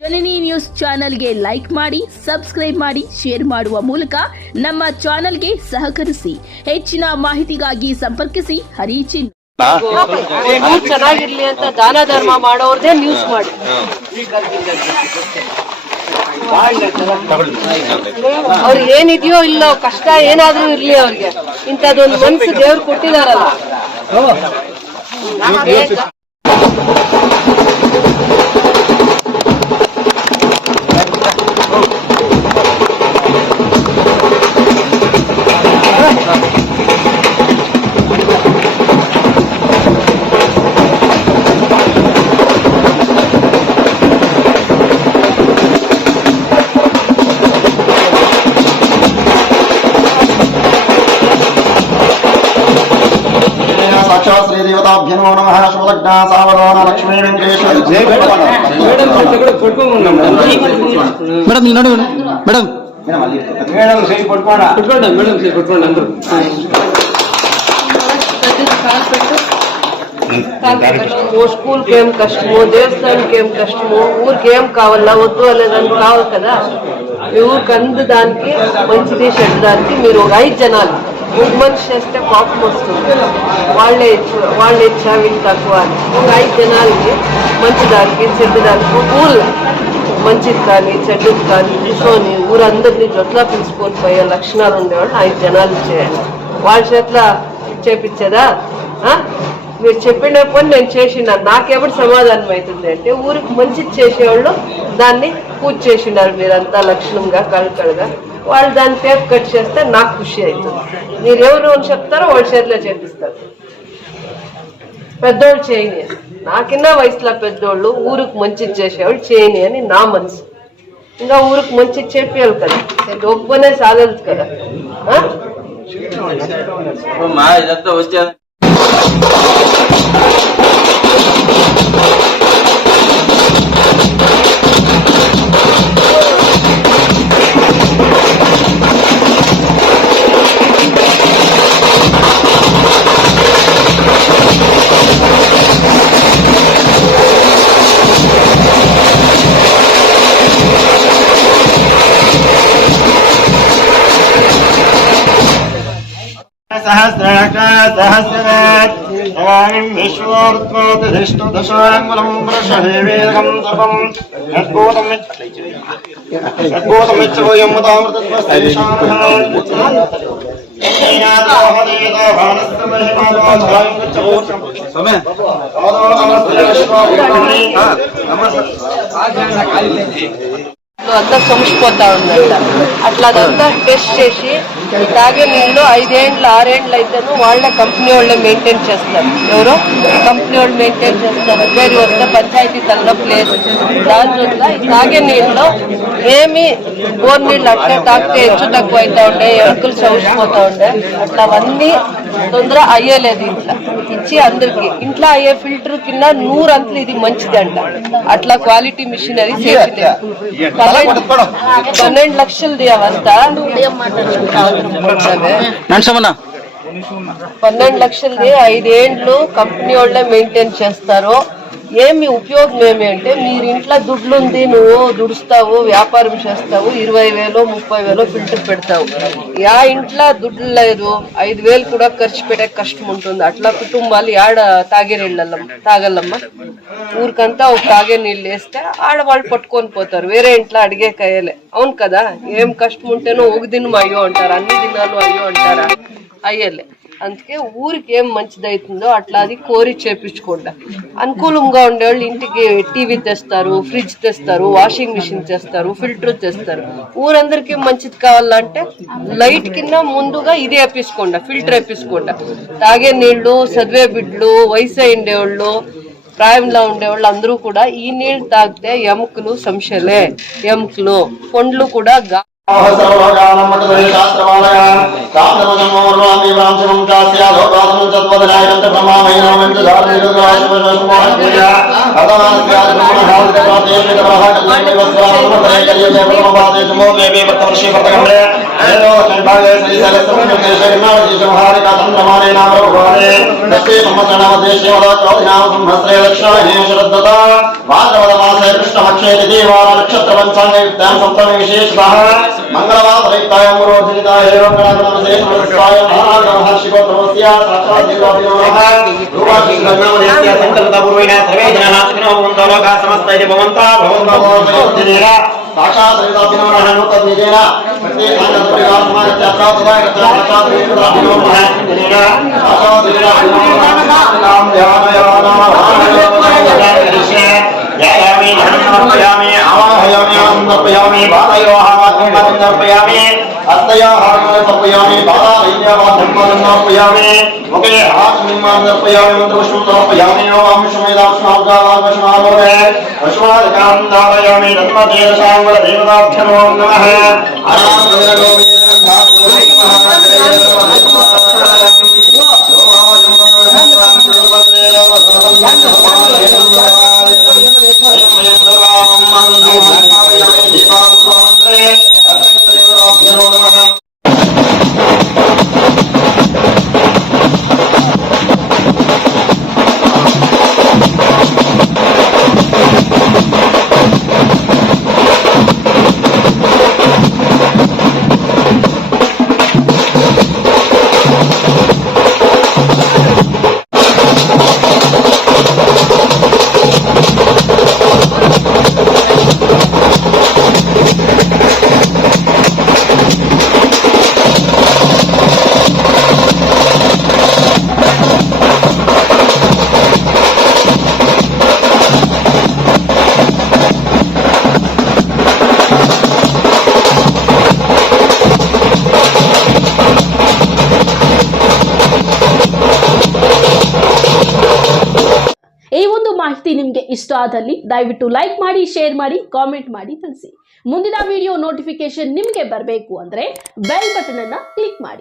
ಜನನಿ news ಚಾನೆಲ್ಗೆ like ಮಾಡಿ, subscribe ಮಾಡಿ, ಶೇರ್ ಮಾಡುವ ಮೂಲಕ ನಮ್ಮ ಚಾನೆಲ್ಗೆ ಸಹಕರಿಸಿ. ಹೆಚ್ಚಿನ ಮಾಹಿತಿಗಾಗಿ ಸಂಪರ್ಕಿಸಿ ಹರಿಚಿನ್. ನ್ಯೂಸ್ ಚೆನ್ನಾಗಿರ್ಲಿ ಅಂತ ದಾನ ಧರ್ಮ ಮಾಡೋರ್ದೇ ನ್ಯೂಸ್ ಮಾಡಿ. ಅವ್ರಿಗೆ ಏನಿದೆಯೋ ಇಲ್ಲೋ ಕಷ್ಟ ಏನಾದ್ರೂ ಇರ್ಲಿ, ಅವ್ರಿಗೆ ಇಂಥದ್ದೊಂದು ಮನ್ಸು ದೇವ್ರು ಕೊಟ್ಟಿದಾರಲ್ಲ. श्री देवताभ्यो नमः. शुभलग्ना सावधान लक्ष्मी वेंकटेश्वर. మేడం నిన్నడు మేడం మేడం సై పట్టుకోండి మేడం సై పట్టుకోండి అందరూ. స్కూల్కి ఏం కష్టమో, దేవస్థానానికి ఏం కష్టమో, ఊరికి ఏం కావాలా వద్దు అనేదానికి కావాలి కదా. మీ ఊరికి అందదానికి మంచిది చెడ్డదానికి మీరు ఒక 5 జనాలు మనిషి చేస్తే పాపం వస్తుంది. వాళ్ళే ఇచ్చా వీళ్ళు తక్కువ అని ఒక 5 జనాలకి మంచిదానికి చెడ్డదానికి ఊళ్ళో మంచిది కానీ చెడ్డది కానీ కూర్చొని ఊరందరినీ జొట్లా పిలుచుకొని పోయే లక్షణాలు ఉండేవాళ్ళు 5 జనాలు చేయాలి. వాళ్ళ చేతిలో చేపించేదా? మీరు చెప్పిన పని నేను చేసినాను, నాకెప్పుడు సమాధానం అవుతుంది అంటే ఊరికి మంచిది చేసేవాళ్ళు దాన్ని పూజ చేసినారు మీరంతా లక్షణంగా కళకళగా. వాళ్ళు దాన్ని టేప్ కట్ చేస్తే నాకు ఖుషి అవుతుంది. మీరు ఎవరు అని చెప్తారో వాళ్ళ చేతిలో చేపిస్తారు. పెద్దోళ్ళు చేయని, నాకిన్నా వయసులో పెద్దోళ్ళు ఊరికి మంచిది చేసేవాళ్ళు చేయని అని నా మనసు. ఇంకా ఊరికి మంచిది చెప్పేయాలి కదా, ఒప్పుకునే సాగదు కదా. सहस्रवेद विश्वोत्तिष्ठु दशांगुलं वृषहेवेदकं तपं అంతా సొమిసిపోతా ఉందంట. అట్లా అదంతా టెస్ట్ చేసి తాగే నీళ్ళు 5 ఏళ్ళు 6 ఏళ్ళు అయితేనూ వాళ్ళే కంపెనీ వాళ్ళే మెయింటైన్ చేస్తారు. ఎవరో కంపెనీ వాళ్ళు మెయింటైన్ చేస్తారు. రిపేర్ వస్తే పంచాయతీ తలనొప్పి లేదు. దానివల్ల ఈ తాగే నీళ్ళు ఏమి బోర్ నీళ్ళు అట్లే తాగితే హెచ్చు తక్కువ అవుతా ఉండే, ఎముకలు చౌసిపోతా ఉండే. అట్లా అవన్నీ తొందర అయ్యేలేదు. ఇంట్లో ఇచ్చి అందరికి ఇంట్లో అయ్యే ఫిల్టర్ కింద 100 అంతలు ఇది మంచిది అంట. అట్లా క్వాలిటీ మిషనరీ చేసింది. 12 లక్షలది అవంతా 12 లక్షలది 5 ఏళ్ళు కంపెనీ వాళ్ళే మెయింటైన్ చేస్తారు. ఏమి ఉపయోగం ఏమి అంటే మీరు ఇంట్లో దుడ్లు ఉంది, నువ్వు దుడుస్తావు, వ్యాపారం చేస్తావు, 20,000 30,000 ఫిల్టర్ పెడతావు. యా ఇంట్లో దుడ్లు లేదు, 5,000 కూడా ఖర్చు పెట్టే కష్టం ఉంటుంది. అట్లా కుటుంబాలు ఆడ తాగే నీళ్ళ తాగలమ్మా. ఊరికంతా ఒక తాగే నీళ్ళు వేస్తే ఆడవాళ్ళు పట్టుకొని పోతారు. వేరే ఇంట్లో అడిగే కయ్యలే. అవును కదా, ఏం కష్టం ఉంటేనో ఒక దినం అయ్యో అంటారు, అన్ని దినాలు అయ్యో అంటారా? అయ్యలే. అందుకే ఊరికి ఏం మంచిది అవుతుందో అట్లా అది కోరి చేపించుకోండి. అనుకూలంగా ఉండేవాళ్ళు ఇంటికి టీవీ తెస్తారు, ఫ్రిడ్జ్ తెస్తారు, వాషింగ్ మిషన్ తెస్తారు, ఫిల్టర్ తెస్తారు. ఊరందరికీ మంచిది కావాలంటే లైట్ కింద ముందుగా ఇది వేపించుకోండి, ఫిల్టర్ వేపించుకోండి. తాగే నీళ్లు, చదివే బిడ్డలు, వయసు ఉండేవాళ్ళు, ప్రాయంలో ఉండేవాళ్ళు అందరూ కూడా ఈ నీళ్ళు తాగితే ఎముకలు సంశలే, ఎముకలు పండ్లు కూడా ब्रह्मा ಮಾಹಿತಿ ನಿಮಗೆ ಇಷ್ಟ ಆದಲ್ಲಿ ದಯವಿಟ್ಟು ಲೈಕ್ ಮಾಡಿ, ಶೇರ್ ಮಾಡಿ, ಕಾಮೆಂಟ್ ಮಾಡಿ ತಿಳಿಸಿ. ಮುಂದಿನ ವಿಡಿಯೋ ನೋಟಿಫಿಕೇಶನ್ ನಿಮಗೆ ಬರಬೇಕು ಅಂದ್ರೆ ಬೆಲ್ ಬಟನ್ ಅನ್ನು ಕ್ಲಿಕ್ ಮಾಡಿ.